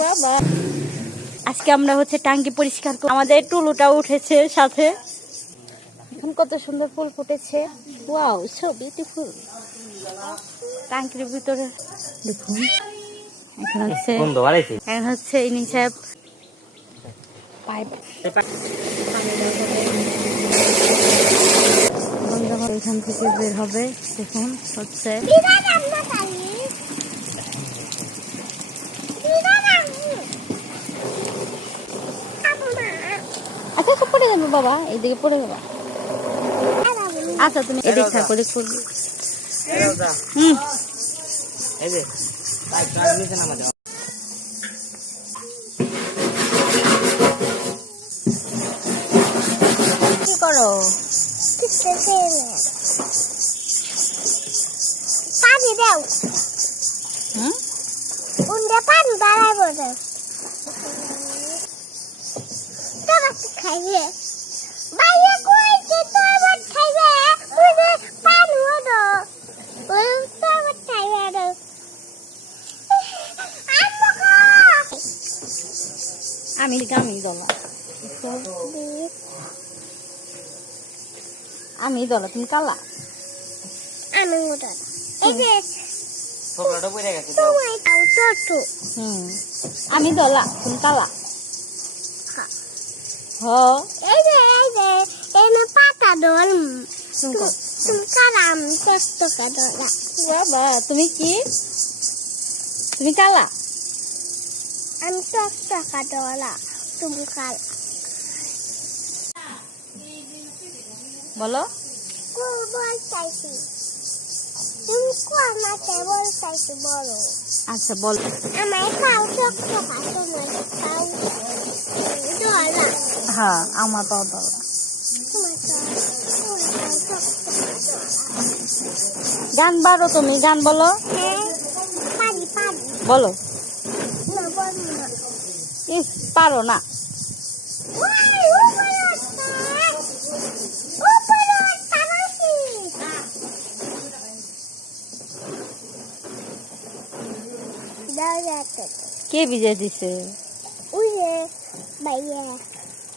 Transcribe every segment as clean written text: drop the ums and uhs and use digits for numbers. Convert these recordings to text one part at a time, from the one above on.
বাবা আজকে আমরা হচ্ছে টাঙ্কি পরিষ্কার করব। আমাদের টুলুটা উঠেছে সাথে। এখন কত সুন্দর ফুল ফুটেছে। Wow, so beautiful. টাঙ্কির ভিতরে দেখুন এখন হচ্ছে ইনি সাহেব পাইপ যখন এখান থেকে বের হবে দেখুন হচ্ছে আচ্ছা সব পড়ে যাবে বাবা, এইদিকে পড়ে যাবা। আচ্ছা তুমি এদিক থাকো, এদিক পড়বে। কি করো? পানি দাও। পানি দাঁড়ায় বলে খাইবে বাইরে কইছে তো এবার খাইবে ওরে পানি ওদো ওই তো এবার খাইবে না আমি দলা তুমি কালা। আমি ওটা এই যে ছোকরাটা পড়ে গেছে তোমায় দাও তো আমি দলা তুমি কালা। এই যে এই না পাতা দল তুমি কালাম তো কাদলা বাবা তুমি কি তুমি কালা? আমি তো কাদলা তুমি কালা। বলো বল চাইছি তুমি কোন মাঠে বল চাইছি বলো। আচ্ছা বল। আমার খাও চক তোমার খাও দলা। হ্যাঁ আমার তো দলা। গান বারো তুমি গান বলো। বলো। ইস পারো না। কে ভিজাই দিছে?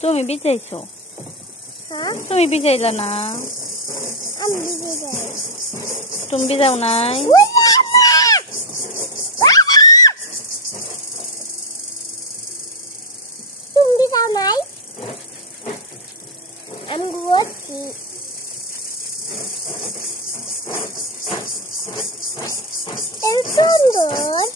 তুমি ভিজাইছো? তুমি ভিজাইলা না? আমি ভিজে যাই। তুমি ভিজাও নাই?